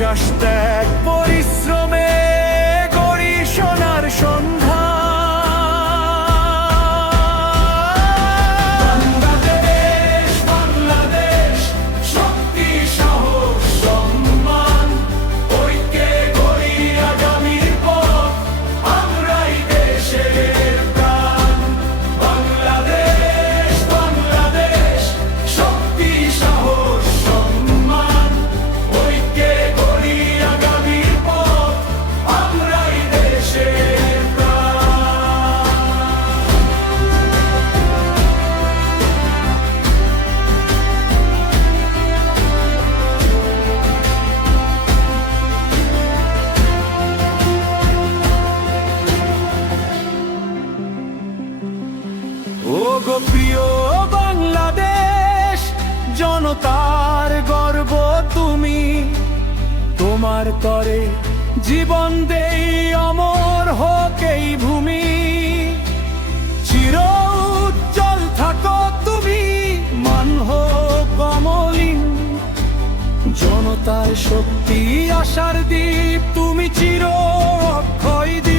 বিশ্বাস ত্যাগ পরিশ্রমে গড়ি সোনার সন্ধ্যা। বাংলাদেশ বাংলাদেশ, শক্তি সাহস সম্মান, ঐক্যে গড়ি আগামীর পথ, আমরাই দেশের প্রাণ। বাংলাদেশ বাংলাদেশ, শক্তি সাহস সম্মান, ঐক্যে গড়ি আগামীর পথ, আমরাই দেশের প্রাণ। ও গো প্রিয় বাংলাদেশ, জনতার গর্ব তুমি, তোমার তরে জীবন দেই, অমর হোক এই ভূমি। চির উজ্জ্বল থাকো তুমি, মান হোক অমলিন, জনতার শক্তি আশার দ্বীপ তুমি চির অক্ষয় দ্বীপ।